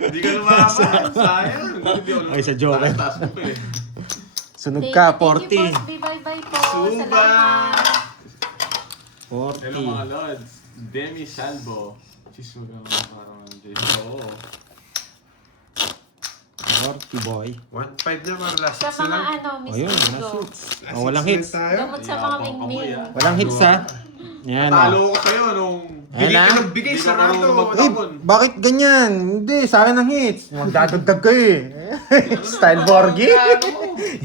Hindi ka lumaban. Sayang. Ay, sa Joker. Taas mo pa eh. Sunog Thank ka, you, Boss 40. B. Bye-bye po. Suba! Salamat. Hello mga 40. lods. Demi Salvo. Chis mo ka mga parang Oo. 40 boy. 1.5 na para last Sa hits na mga lang. ano, Miss Ayun, Vigo. last hits. Last Oh, walang hits hits. na tayo. Gamot sa mga Yabang wingwing. kamoy, ah. Walang hits ha. Yan Talo o. ko sa'yo nung... Ayan na. Bigay Hindi ka sarado. marunong Uy, magtapon. bakit ganyan? Hindi, sa akin ang hits. Magdadagdag kayo eh. Style Borgie.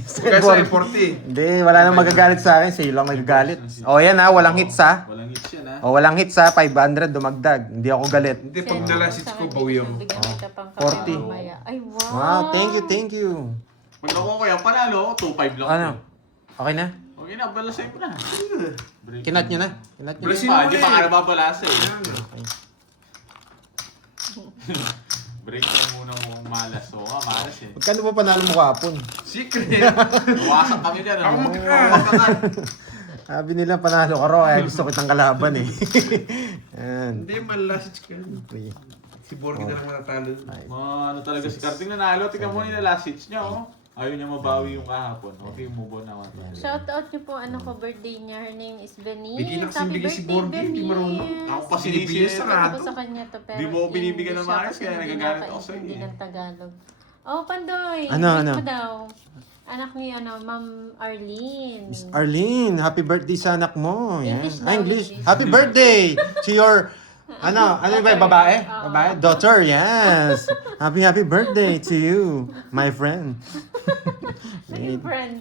Style Kaya sa Borgie. 40. Hindi, wala nang magagalit sa akin. Sa'yo lang magagalit. O yan ha, walang hits ha. Walang hits yan ha. O walang hits ha, 500 dumagdag. Hindi ako galit. Hindi, pag na-last hits ko, bawi ako. Bigyan kita pang 40. kape mamaya. Ay, wow. Wow, thank you, thank you. Pag ako kaya panalo, 2-5 lang. Ano? Okay na? Okay na, balasay mo na. Break. Kinat nyo na? Kinat nyo na? Brasil. Hindi pa nga nababalasa eh. Ayan. Break na muna mo malas. Oo nga, malas eh. Magkano ba panalo mo kahapon? Secret. Nawasak kami dyan. Ako ano? magkakan. Sabi nila panalo ka raw, eh. Gusto kitang kalaban eh. Yan. Hindi, man-last hits ka. Si Borgie na lang matatalo. Mga ano talaga si Karting nanalo. Tingnan mo nila last hits niya oh. Ayaw niya mabawi yung kahapon. Okay, move on na ako. Shoutout niyo po, ano ko, birthday niya. Her name is Benny. Bigyan na kasing Happy bigay si birthday, Borgie, hindi Benny. marunong. Ako pa Binibigyan sinisi sa na Ako sa kanya to, pero Di mo binibigyan ng English siya maayos, kasi kaya hindi nagagalit ako sa'yo nakaintindi eh. ng Tagalog. Oh, Pandoy. Ano, greet ano? mo daw. Anak ni Ma'am Arlene. Miss Arlene, happy birthday sa anak mo. Yan. English Ah, daw, English. English. Happy birthday to your, ano ba, Daughter. babae? Oo. Babae? Daughter, yes. Happy birthday to you, my friend. Naging friend.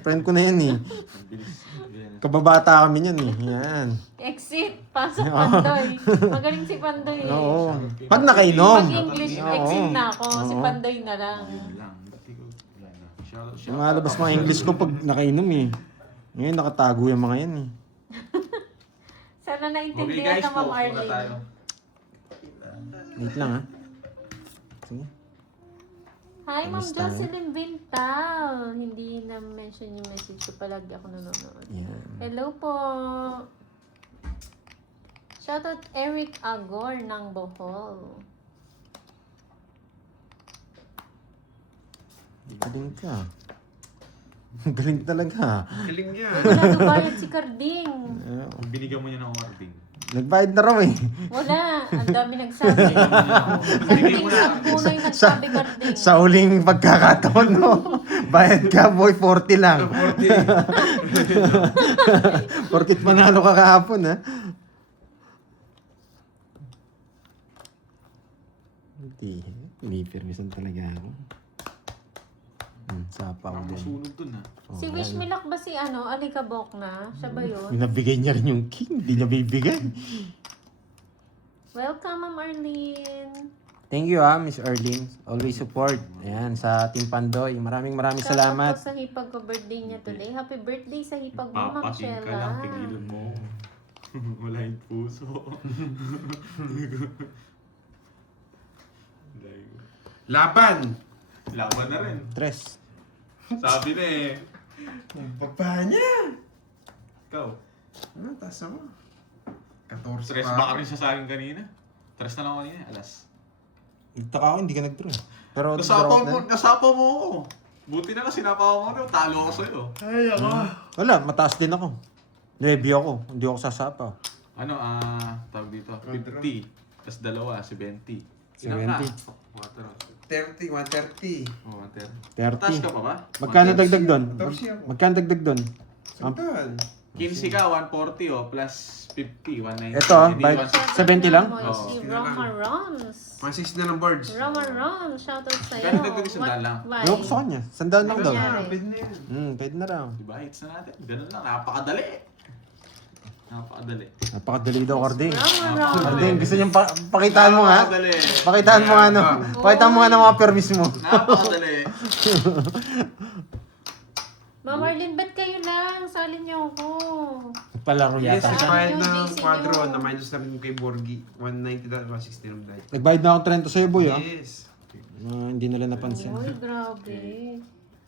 Friend ko na yan eh. Ang bilis. Yan. Kababata kami niyan eh. Yan. Exit. Pasok Pandoy. Magaling si Pandoy eh. Oo. Pag nakainom. Pag English, Oo. exit na ako. Si Oo. Pandoy na lang. Yun lang. Dati ko. Wala na. Shoutout, shoutout. Lumalabas mga English ko pag nakainom eh. Ngayon nakatago yung mga yan eh. Sana Okay naintindihan guys, na Ma'am muna tayo. Arlene. Wait lang ha. Sige. Hi, Ma'am Kamusta? Jocelyn Vintal. Hindi na-mention yung message ko. Palagi ako nanonood. Yan. Hello po. Shoutout Eric Agor ng Bohol. Galing ka. Galing talaga. Galing niya. Wala nagbayad si Carding. Binigyan mo niya ng ording. Nagbayad na raw eh. Wala. Ang dami nagsabi. Binigay mo Carding, na. 10 na nagsabi Carding. Sa huling pagkakataon no. Bayad ka boy, 40 lang. 40. Porkit manalo ka kahapon ha. Hindi permisan talaga ako. Sapa ko Parang din. masunog dun ha. Si Wish Milak ba si Alikabok na? Siya ba yun? Nabigay niya rin yung king. Hindi niya bibigay. Welcome, Ma'am Arlene. Thank you Miss Arlene. Always support. Ayan, sa Team Pandoy. Maraming Shoutout salamat. po sa hipag ko birthday niya today. Happy birthday sa hipag mo, Ma'am Papating ka lang, Shella. tigilan mo. Wala yung puso. Laban. Laban na rin. Tres. Sabi na eh. Ang baba niya. Ikaw. Ano, taas ako. 14 Stress pa. ba ka rin sa akin kanina? Stress na lang ako kanina, alas. Nagtaka ako, hindi ka nag-draw. Pero Nasapaw mo ako. Buti na lang sinapaw mo ako, talo ako sa'yo. Ay, ako. Wala, mataas din ako. Levi ako. Hindi ako sasapaw. Ano, tawag dito, 50. Tapos dalawa, 70. 70. 30, 130. Oh, 130. 30. Taas ka pa ba? Magkano dagdag doon? 14 ako. Magkano dagdag doon? Saan? 15 ka, 140 oh, plus 50, 190. Ito, Hindi, by- 160. 70 lang? Si Oo. Roma Rons. 160 na lang boards. Roma Rons, shoutout sa'yo. Kaya dagdag yung sandal lang. Why? Ewan ko sa kanya. Sandal lang daw. Nangyari. Pwede na yan. Pwede na raw. Diba, hits na natin. Ganun lang, napakadali. Napakadali. Napakadali daw, Carding. Roma Rons. Carding, gusto niyang pakitaan mo nga. Napakadali. Pakitaan mo nga, no? Pakitaan mo nga ng mga permis mo. Napakadali. Ma'am Arlene, ba't kayo lang? Salin niyo ako. Palaro Yes, yata siya. nagbayad Yung ng busy quadro nyo. na minus na rin kay Borgie. 190 na 160 ng dahil. Nagbayad na akong 30 sa'yo, boy, ah. Yes. Hindi nila napansin. Uy, grabe.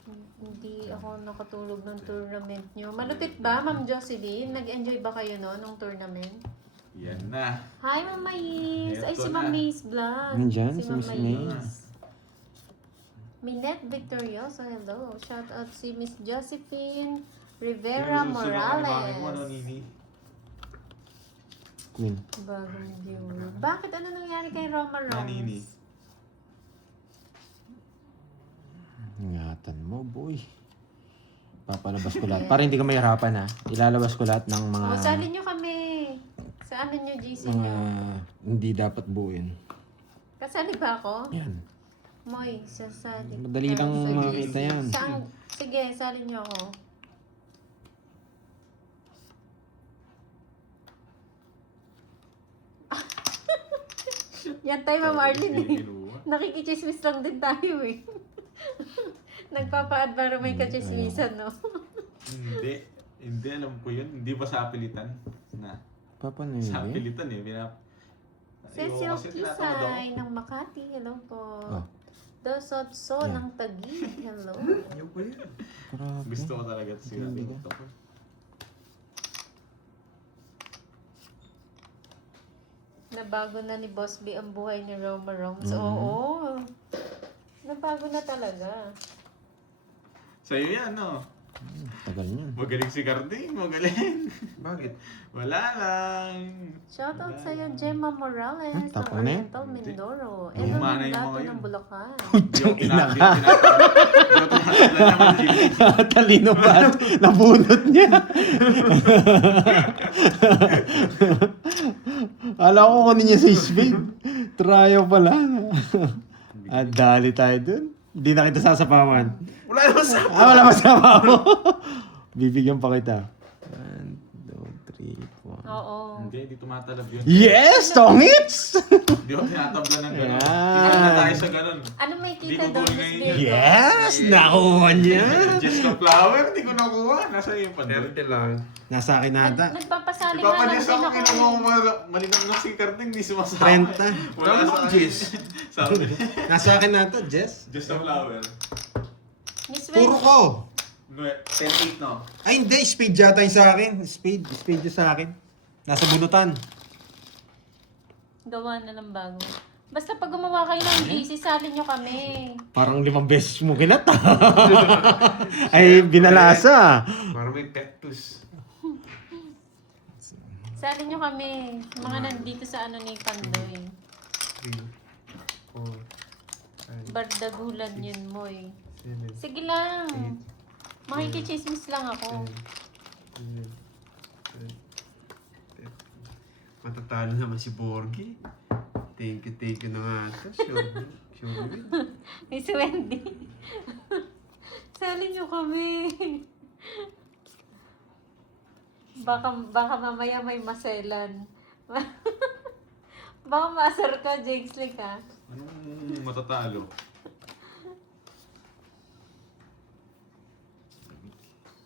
Hindi ako nakatulog ng tournament nyo. Malupit ba, Ma'am Jocelyn? Nag-enjoy ba kayo no, nung tournament? Yan na. Hi, Ma'am Mais! Ay, Eto si Ma'am na. Mais Vlog. Nandyan, si Ma'am Miss Mais. Minette Victorioso, hello. Shout out si Miss Josephine Rivera Ano, Morales. Nini? Queen. Bagong viewer. Bakit? Ano nangyari kay Roma Nanini. Rose? Ingatan mo, boy. Papalabas ko lahat. Para hindi ka mahirapan, ha. Ilalabas ko lahat ng mga... O, salin nyo kami. Sa ano nyo, GC mga nyo? hindi dapat buuin. Kasali ba ako? Yan. Moy, sasali. Madali lang makita yan. Saan? Sige, salin nyo ako. Yan tayo, Ma'am Arlene eh. Nakikichismis lang din tayo eh. Nagpapa-add para may kachismisan, no? Hindi. Hindi, alam ko yun. Hindi ba sa pilitan? Na. Paano Sa yun? pilitan eh. Cecil Kisay ng Makati, hello po. Oh. Dosotso Yeah. ng Taguig, hello. Yung pa yan. Grabe. Gusto ko talaga sila. Hindi ka. Nabago na ni Boss B ang buhay ni Roma Roms. Oo. Nabago na talaga. Sa'yo yan, no? Tagal niyan. Magaling si Carding. Magaling. Bakit? Wala lang. Shoutout sa'yo, Gemma Morales ng tapos na yan? Oriental Mindoro. Luma na yung Gato mga yun. ng Bulacan. Di ako tinatabla naman, Jimmy. Talino ba? Nabunot niya. Alam ko kunin niya sa speed. Tryo pala. At dali tayo dun. Hindi na kita sasapawan. Wala naman sa... Wala masama mo. Bibigyan pa kita. 1, 2, 3, 4. Oo. Hindi, di tumatalab yun. Yes! Tongits! Di ako tinatabla ng gano'n. Yan. Tingnan na tayo sa gano'n. Ano may Di kita ko doon, tuloy Miss ngayon Virgo? yun. Yes! Nakuha niya! Just the flower, di ko nakuha. Nasa iyo pa doon. 30 lang. Nasa akin nata. Nagpapasali nga lang Ipapadyas din ako, ako. kinuha ko malinang na si Carding, di sumasama. 30. Wala Wala sa akong akin. Jess. Sabi. Nasa akin nata, Jess. Just the flower. Miss Puro Wen, ko. 10-8 no? Ay hindi, speed yata yung sa akin. Speed yung sa akin. Nasa bunutan. gawa na ng bago. Basta pag gumawa kayo ng GC, salin nyo kami. Parang 5 beses mo kinata. Ay, binalasa. Para may pectus. Salin nyo kami. Mga nandito sa ano ni Pandoy. 3, 4, Bardagulan yun, Moy. 7, Sige lang. Makikichismis lang ako. 10, 11, 12. Matatalo naman si Borgie. Thank you na nga ito. Sure win. Miss Wendy. Salin nyo kami. Baka mamaya may maselan. Baka maasar ka, Jinxley ka. Anong matatalo?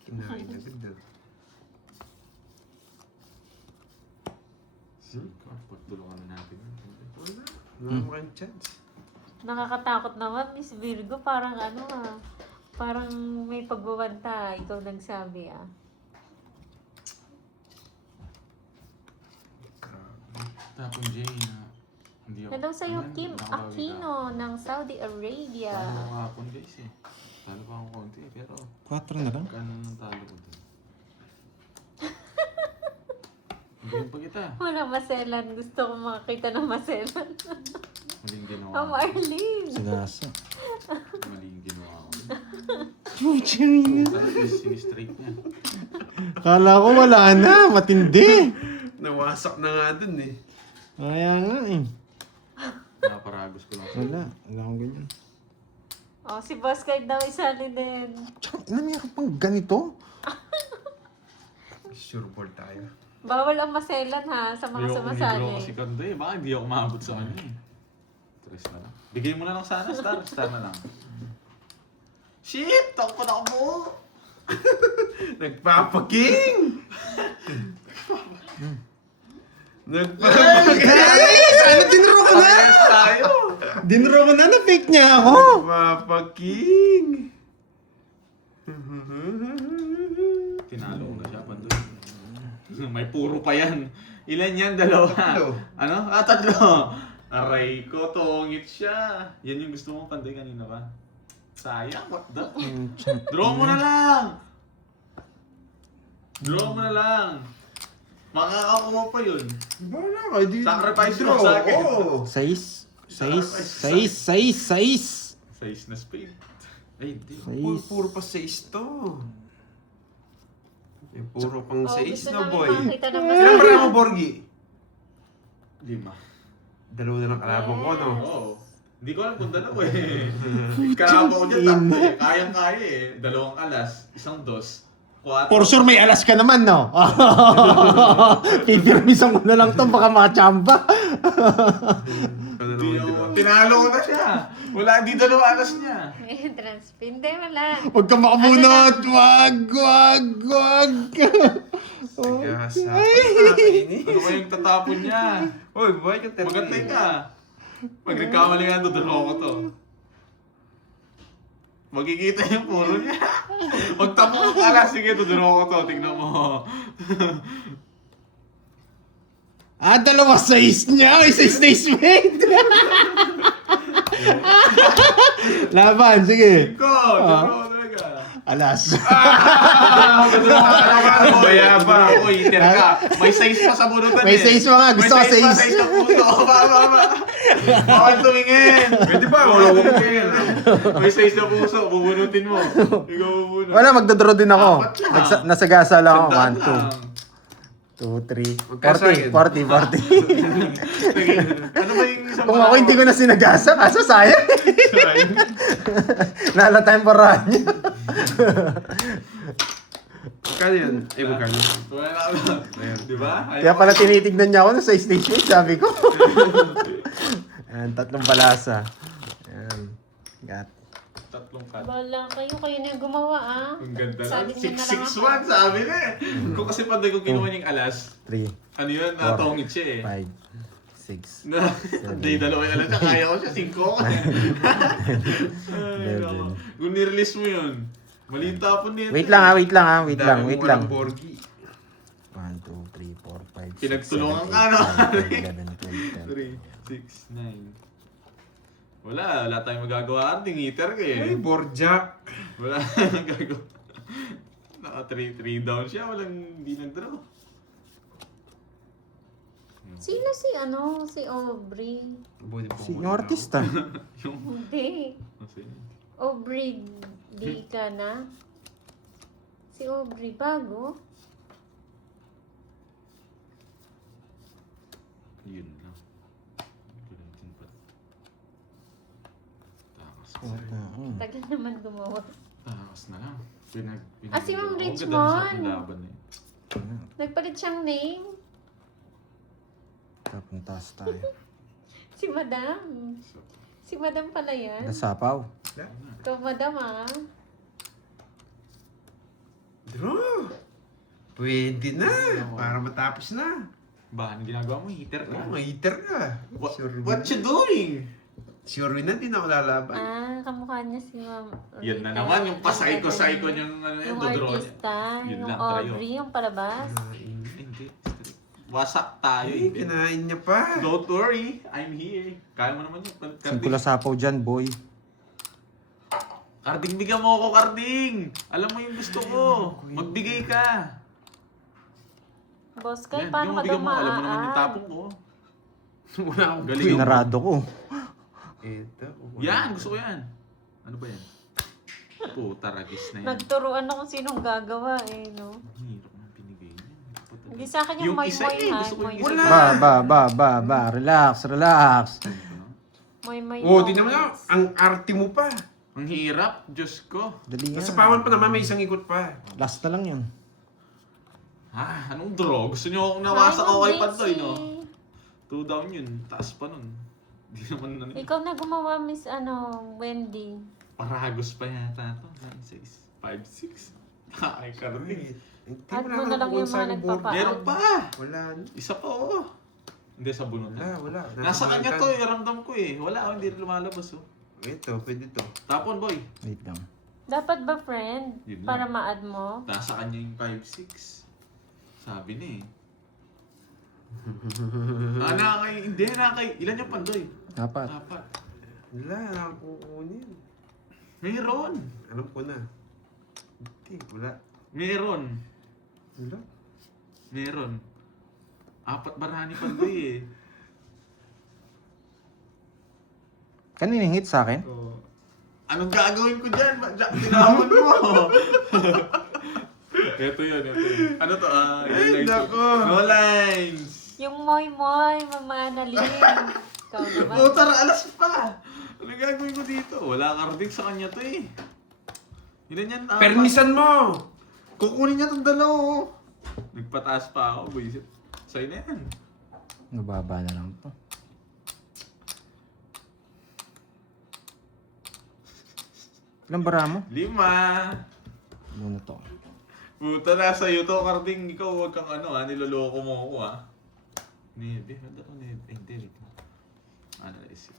Kinain na ganda. Pagtulungan na natin. Wala. Wala mo kayong chance. Nakakatakot naman, Miss Virgo. Parang ano ah. Parang may pagbabanta. Ikaw nagsabi ah. Tapon Jay na hindi ako. Hello sa'yo, Ayan, Kim nakabawi ka. Aquino ng Saudi Arabia. Talo ko kahapon guys eh. Talo pa akong konti pero 4 na lang. kano nang talo ko dun. Hindi pa kita. Wala maselan. Gusto ko makakita ng maselan. Maling ginawa Ma'am ko. Arlene. Sagasa. Maling ginawa ko. Puching. Tapos sinistraight niya. Kala ko wala na. Matindi. Nawasak na nga dun eh. Kaya nga eh. Naparagos ko lang. Wala akong ganyan. Oh, si Boss Kite daw isali din. Tsaka, ina, mayroon pang ganito. Sure ball tayo. Bawal ang maselan ha sa mga Ayoko sumasali. niloko kasi kanda eh. Baka hindi ako maabot sa kanya eh. Tres na lang. Bigay mo na lang sana. Star na lang. Shit! Takot na ako mo! Nagpapaking! Sana dinro ka na! Parehas tayo! Dinro ko na, na-fake niya ako. Nagpapaking! Tinalo ko na siya, Pandoy. May puro pa yan. Ilan yan? Dalawa. Tatlo. Ano? Tatlo. Aray ko, tongit siya. Yan yung gusto mo, Pandoy, kanina ba? Sayang, what the? Draw mo na lang! Draw mo na lang! Makakakuha pa yun. Wala ka, di. Sacrifice draw. mo sa akin. Oo. 6 Size na spade. Ay, di. Sais. Puro pa 6 to. Yung puro pang 6 gusto na, namin boy. makita ng Ilan masaya. para mo, Borgi? 5. Dalawa na ng kalabang ko, no? Oo. Hindi ko alam kung dalawa eh. Kalabang ko dyan, tatlo eh. Kayang-kaya eh. 2 alas, 1 dos, 4. For sure may alas ka naman, no? Pipirmisan ko na lang to, baka makachamba. Tinalo ko na siya. Wala, di 2 alas niya. Entrance pin. Hindi, wala. Huwag ka makabunot! Wag! Gasa. Ano ba yung tatapon niya? Uy, boy, ka Magantay ka. Pag nagkamali nga ito, 2 ko to. Magkikita yung puro niya. Pag tapos ka alas, sige, 2 ko to. Tignan mo. Dalawa size niya! Isa size mate! Laban, sige. Ko, 2 talaga. Alas. Bayaba. Uy, iter ka. May size pa sa bunutan May size pa nga. Gusto ko May size pa, size. size na puso. Ba. Bawal tumingin. Pwede ba? Wala ko tingin. May size na puso. Bubunutin mo. Ikaw bubunot. Wala, magdodraw din ako. Apat lang. Nasagasa lang ako. Sandaan 1, 2, 3, Magkasa 40. Ano ba yung isang Kung ako hindi ko na sinagasa, kaso sayang. Nalatime paraan niya. Magkano yan? Ay, magkano? Wala na ako. Di ba? Kaya pala tinitignan niya ako sa stage mate, sabi ko. Ayan, 3 balasa. Ayan. Got. 3 cut. Bala kayo. Kayo na yung gumawa, ah. Ang ganda na. Sabi niya na lang ako. 661 sabi na eh. Kung kasi panday ko kinuha niyang alas, 3, ano yun, natongit siya eh. 5, 6. Na, hindi, 2 yung alas niya, kaya ko siya, 5 ko. Ay, nako. Kung nirelease mo yun, mali yung tapon nito. Wait lang. Wait lang. Walang Borgi. 1, 2, 3, 4, 5, 6, Pinagtulungan 7, ka, no? 8, 9, 10, 11, 12, 3, 6, 9. Wala tayong magagawa. Ang heater ka Ay, eh. Borjak. Wala tayong magagawa. Naka 3 down siya, walang hindi nag-draw. Sino si Aubrey? Si yung artista. Yung, Hindi. kasi, Aubrey di ka na? Si Aubrey, bago? yun lang. Gamitin pa. Takas. Tagal naman gumawa. Takas na lang. Si Ma'am Ang Richmond. ganda ng laban eh. Nagpalit siyang name. Tapuntas tayo. Si Madam. Si Madam pala yan. Nasapaw. Ito, Madam, ah. Draw. Pwede na. Para matapos na. Ba, anong ginagawa mo? Heater ka? Oo, ma-heater ka. What you doing? Sure na, di na ako lalaban. Kamukha niya si Ma'am Yan na Rita. naman, yung pasayko-sayko niyang ano Yung yung dodro niya. artista, Yun yung lang, tayo. Aubrey, yung palabas. Hindi. Wasak tayo. Ay, kinain niya pa. Don't worry, I'm here. Kaya mo naman yun. Simpula sapaw dyan, boy. Karding, bigyan mo ako, Karding! Alam mo yung gusto ko. Magbigay ka. Boss Kay, Yan, paano ka daw bigyan mo. Alam mo naman yung maan? tapong ko. Wala akong Galing. Pinarado ko. Ito. Yan, gusto ko yan. Ano ba yan? Puta, ragis na yan. Nagturuan ako sinong gagawa eh, no? Ang hirap ng pinigay niya. Hindi sa akin yung Yung isa moy-moy, eh, ha? gusto ko yung Moy-moy. Wala. Ba. Relax. Moy-moy. Oh, di naman ako. Ang arte mo pa. Ang hirap, Diyos ko. Dali Nasa yan. pawan pa naman, may isang ikot pa. Last na lang yan. Anong draw? Gusto niyo akong nawasak ako kay Pantoy, no? Daisy. 2 down yun. Taas pa nun. Hindi naman ano. Ikaw na gumawa, Miss Wendy. Paragos pa yata ito. 9, 6, 5, 6. Ay, Karding. Hindi Add mo na lang yung mga nagpapa- Meron pa! Wala. Isa pa, oo. Hindi, sa bunot na. Wala. Nasa kanya to, ramdam ko eh. Wala, hindi lumalabas oh. Ito, pwede to. Tapon, boy. Wait lang. Dapat ba, friend? Yun Para lang. ma-add mo? Nasa kanya yung 5-6. Sabi na eh. Hindi, nakakay. Ilan yung pandoy? Dapat. Apat. Wala, ang kukunin. Meron. Alam ko na. Hindi, wala. Meron. Wala. Meron. Apat barani pandoy eh. Kanina yung hit sa akin? So, Anong gagawin ko dyan? Tinawag mo. Ito yun. Ano to? Ay, nako. No lines. Yung moy-moy, mamanalin. Ikaw naman. Putar, alas pa. Ano gagawin ko dito? Wala carding sa kanya to eh. Ilan yan? Apat. permisan mo! Kukunin niya itong dalaw. Oh. Nagpataas pa ako, buisit. Sa'yo na yan. Nababa na lang to. Ilang bara mo? 5. Muna to. Puta, nasa iyo to, Carding. Ikaw, huwag kang niloloko mo ako Nebe, ano to nebe? Hindi, wait lang. Analyze it.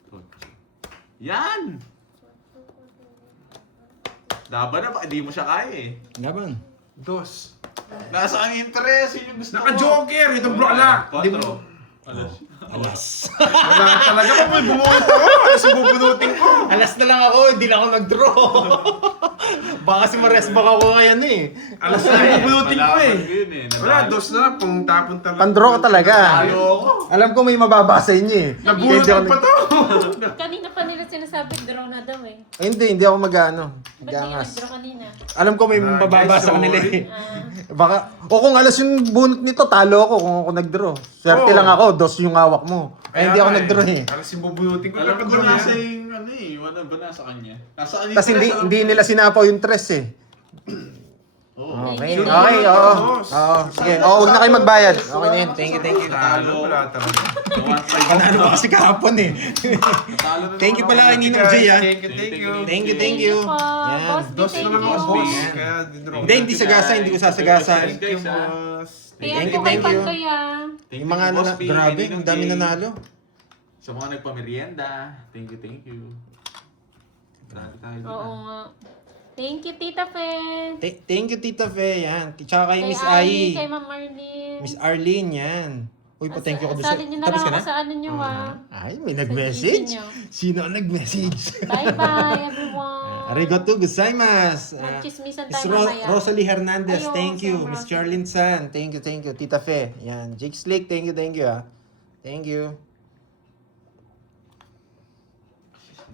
Yan! Laban na ba? Hindi mo siya kaya eh. Laban. Dos. Nasa ang interest, yun yung gusto ko. Naka-joker! Itong bro, ala! Hindi mo. Alas. Wala talaga pa may bumuhat ako. Alas yung bubunutin ko. Alas na lang ako, hindi lang ako nag-draw. Baka si Maresbak ako ngayon eh. Alas na yung bubunutin ko eh. Yun eh. Wala, dos na lang. Kung tapon talaga. Pandraw ka talaga. Tayo ako. Alam ko may mababasa inyo eh. Nabunutin pa to. Kanina pa nila sinasabi, draw na daw eh. Ay, hindi ako mag-ano. Ba't di Mag-angas. nag-draw kanina? Alam ko may Ah, mababasa guys, kanila sorry. eh. Baka, o kung alas yung bunot nito, talo ako kung ako nag-draw. Swerte Oo. lang ako, dos yung hawak mo. Ay, hindi ako nag-draw eh. Alas yung bubunutin ko. Alam ko Naka-draw nasa yan. yung wala ba nasa kanya? Nasa kanya. Tapos hindi nila sinapaw yung tres eh. Oo. Okay, Sure. okay, oo. Dos. Oo, sige. Oo, huwag na kayo magbayad. Okay na yun. Thank you, thank you. Talo, wala talaga. Panalo ba kasi kahapon eh. Thank you pala kay Ninong J ah. Thank you, thank you. Thank you, thank you. po. Yan. Boss, Dos thank na lang ako, you. boss. Yan. Kaya dinraw. Hindi, hindi sagasa, hindi ko sasagasa. Thank you, boss. Kaya Thank po you, kay thank you. Pangkaya. Yung mga grabe, ang dami nanalo. Sa mga nagpamerienda, thank you. Grabe tayo dun, Oo ah. nga. Thank you, Tita Fe. Thank you, Tita Fe, yan. Tsaka kay Kay Miss Ali, kay Ai. Ma'am Marlene. Miss Arlene, yan. Uy, pa-thank you ko doon sa... Salin niyo na Tapos lang ka ako na? sa ano niyo ah. Ay, may nag-message. Sa GC niyo. Sino ang nag-message? Bye-bye, everyone. Arigato gozaimasu. Magchismisan Miss tayo mamaya. Rosalie Hernandez, Ayaw, thank you. Sam Miss Rosalie. Charlene San, thank you. Tita Fe, yan. Jake Slick, thank you ah. Thank you.